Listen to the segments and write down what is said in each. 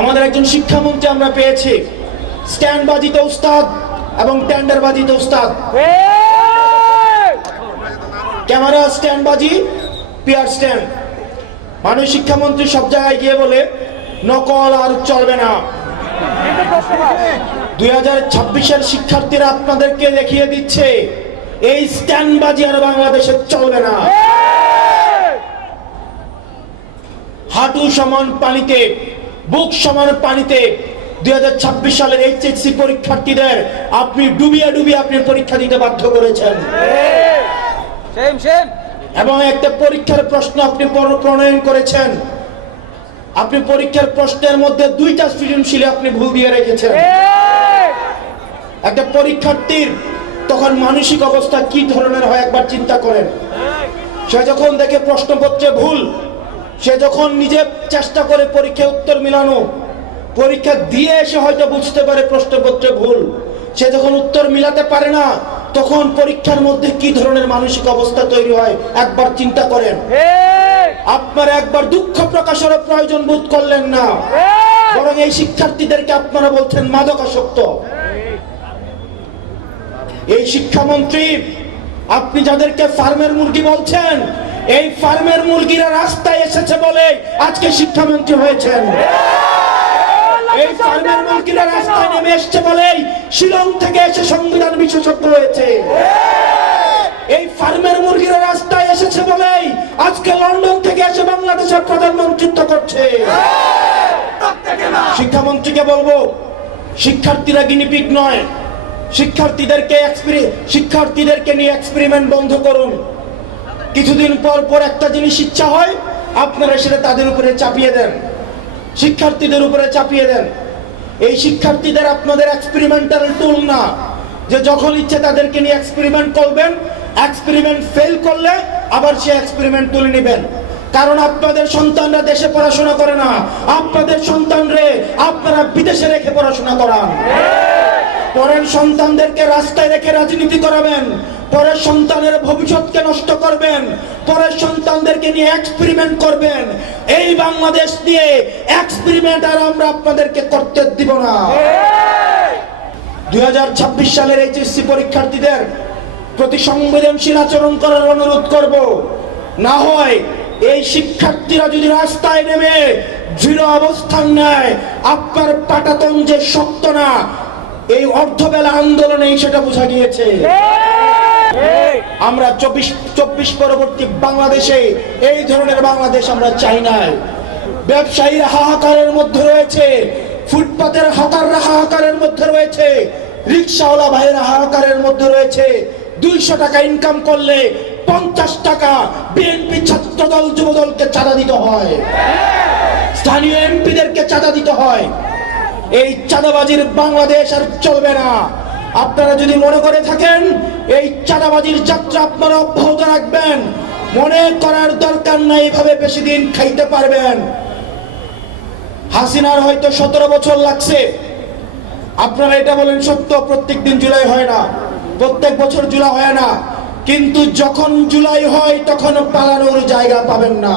আমাদের একজন শিক্ষামন্ত্রী আমরা পেয়েছি, স্ট্যান্ডবাজিতে উস্তাদ এবং টেন্ডারবাজিতে উস্তাদ। ক্যামেরা স্ট্যান্ডবাজি, পিয়ার স্ট্যান্ড। মাননীয় শিক্ষামন্ত্রী সব জায়গায় গিয়ে বলে নকল আর চলবে না। 2026-এর শিক্ষার্থীরা আপনাদেরকে দেখিয়ে দিচ্ছে এই স্ট্যান্ডবাজি আর বাংলাদেশে চলবে না। হাঁটু সমান পানিতে, বুক সমান পানিতে 2026 সালের এইচএসসি পরীক্ষার্থীদের আপনি ডুবিয়ে ডুবিয়ে আপনি পরীক্ষা দিতে বাধ্য করেছেন। এবং একটা পরীক্ষার প্রশ্ন আপনি প্রণয়ন করেছেন, আপনি পরীক্ষার প্রশ্নের মধ্যে 2টা সৃজনশীলে আপনি ভুল দিয়ে রেখেছেন। একটা পরীক্ষার্থীর তখন মানসিক অবস্থা কি ধরনের হয় একবার চিন্তা করেন। সে যখন দেখে প্রশ্নপত্রে ভুল, সে যখন নিজে চেষ্টা করে পরীক্ষায় উত্তর মিলানো, পরীক্ষা দিয়ে এসে হয়তো বুঝতে পারে প্রশ্নপত্রে ভুল, সে যখন উত্তর মিলাতে পারে না, তখন পরীক্ষার মধ্যে কি ধরনের মানসিক অবস্থা তৈরি হয় একবার চিন্তা করেন। আপনারা একবার দুঃখ প্রকাশের প্রয়োজন বোধ করলেন না, বরং এই শিক্ষার্থীদেরকে আপনারা বলছেন মাদকাসক্ত। এই শিক্ষামন্ত্রী, আপনি যাদেরকে ফার্মের মুরগি বলছেন, এই ফার্মের মুরগিরা রাস্তায় এসেছে বলে আজকে শিক্ষামন্ত্রী হয়েছেন। এই ফার্মের মুরগিরা রাস্তায় নেমে এসেছে বলেই শিলং থেকে এসে সংবিধান বিশেষজ্ঞ হয়েছে। এই ফার্মের মুরগিরা রাস্তায় এসেছে বলেই আজকে লন্ডন থেকে এসে বাংলাদেশের প্রধানমন্ত্রিত্ব করছে। শিক্ষামন্ত্রীকে বলবো, শিক্ষার্থীরা গিনিপিগ নয়, শিক্ষার্থীদেরকে নিয়ে এক্সপেরিমেন্ট বন্ধ করুন। কিছুদিন পর পর একটা জিনিস ইচ্ছা হয়, আপনারা সেটা তাদের উপরে চাপিয়ে দেন, শিক্ষার্থীদের উপরে চাপিয়ে দেন। এই শিক্ষার্থীদের আপনাদের এক্সপেরিমেন্টাল টুল না, যে যখন ইচ্ছে তাদেরকে নিয়ে এক্সপেরিমেন্ট করবেন, এক্সপেরিমেন্ট ফেল করলে আবার সে এক্সপেরিমেন্ট তুলে নেবেন। কারণ আপনাদের সন্তানরা দেশে পড়াশোনা করে না, আপনাদের সন্তানরে আপনারা বিদেশে রেখে পড়াশোনা করান। পরের সন্তানদেরকে রাস্তায় রেখে রাজনীতি করাবেন, পরের সন্তানের ভবিষ্যৎকে নষ্ট করবেন, পরের সন্তানদেরকে নিয়ে এক্সপেরিমেন্ট করবেন। এই বাংলাদেশ নিয়ে এক্সপেরিমেন্ট আর আমরা আপনাদেরকে করতে দিব না। 2026 সালের এইচএসসি পরীক্ষার্থীদের প্রতি সংবেদনশীল আচরণ করার অনুরোধ করব। না হয় এই শিক্ষার্থীরা যদি রাস্তায় নেমে দৃঢ় অবস্থান নেয়, আপনার পাটাতন যে শক্ত না, এই অর্ধবেলা আন্দোলনে সেটা বোঝা গিয়েছে। আমরা 24 পরবর্তী বাংলাদেশে এই ধরনের বাংলাদেশ আমরা চাই না। ব্যবসায়ীরা হাহাকারের মধ্যে রয়েছে, ফুটপাতের হকাররা হাহাকারের মধ্যে রয়েছে, রিকশাওয়ালা ভাইয়েরা হাহাকারের মধ্যে রয়েছে। 200 টাকা ইনকাম করলে 50 টাকা বিএনপি ছাত্রদল যুবদলকে চাঁদা দিতে হয়, স্থানীয় এমপিদেরকে চাঁদা দিতে হয়। এই চাঁদাবাজির বাংলাদেশ আর চলবে না। আপনারা যদি মনে করে থাকেন এই চাঁদাবাজির যাত্রা আপনারা অব্যাহত রাখবেন, মনে করার দরকার নাই এইভাবে বেশি দিন খাইতে পারবেন। হাসিনার হয়তো 17 বছর লাগছে। আপনারা এটা বলেন সত্য, প্রত্যেক দিন জুলাই হয় না, প্রত্যেক বছর জুলাই হয় না, কিন্তু যখন জুলাই হয় তখন পালানোর জায়গা পাবেন না।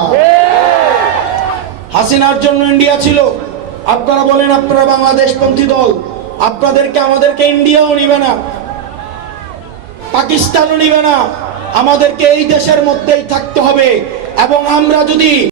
হাসিনার জন্য ইন্ডিয়া ছিল, আপনারা বলেন আপনারা বাংলাদেশ পন্থী দল, আপনাদেরকে আমাদেরকে ইন্ডিয়াও নিবে না, পাকিস্তানও নিবে না, আমাদেরকে এই দেশের মধ্যেই থাকতে হবে। এবং আমরা যদি